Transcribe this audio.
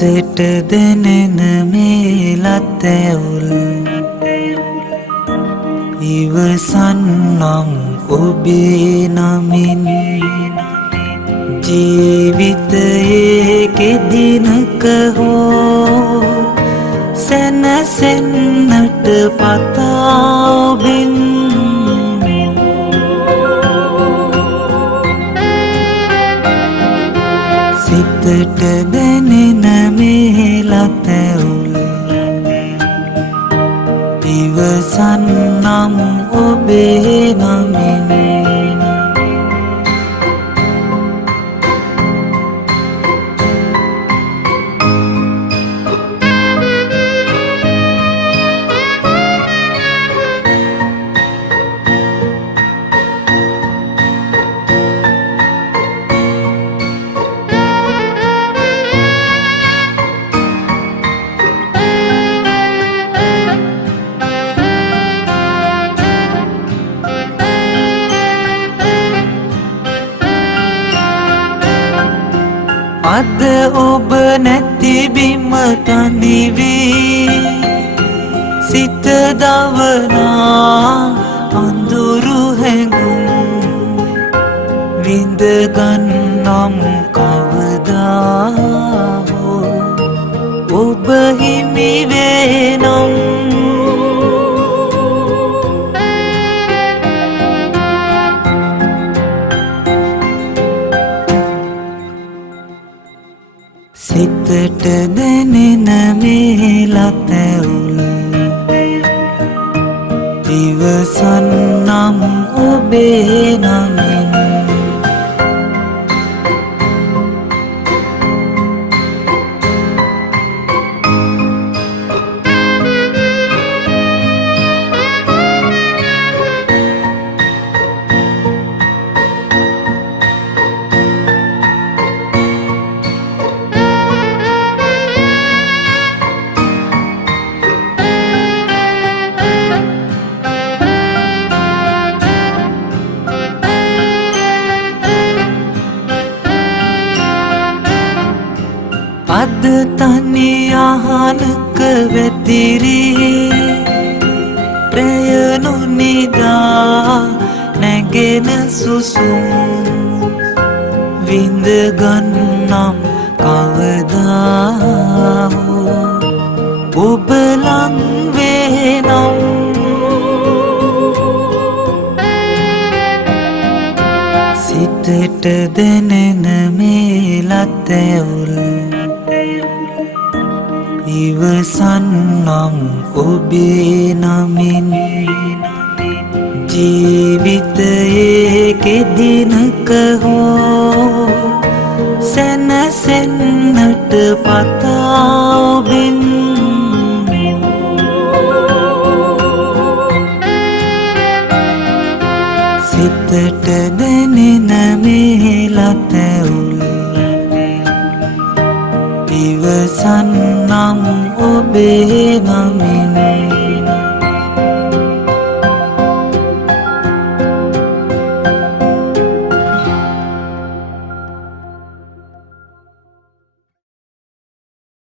සිතට දැනෙන මේ ලතැවුල් ඉවසන්නම් ඔබේ නමින් ජීවිතයේ කෙදිනක හෝ සැනසෙන්නට පතා ඔබෙන් සිතට දැනෙන මේ ලතැවුල් ඉවසන්නම් ඔබේ නමින් අද ඔබ නැති බිම තනිවී සිත දවනා අඳුරු හැඟුම් විඳගන්නම් කවදා හෝ ඔබ හිමි වෙනම් සිතට දැනෙන මේ ලතැවුල් ඉවසන්නම් ඔබේ නමින් අද තනි අහනක වැතිරී ප්‍රයනු නිදා නැගෙන සුසුම් විඳගන්නම් කවදා හෝ ඔබ ලං වෙනම් සිතට දැනෙන මේ ලතැවුල් ඉවසන්නම් ඔබේ නමින් ජීවිතයේ කෙදිනක හෝ සැනසෙන්නට පතා ඔබෙන් සිතට දැනෙන මේ ලතැවුල් ඉවසන්නම් ඔබේ නමින්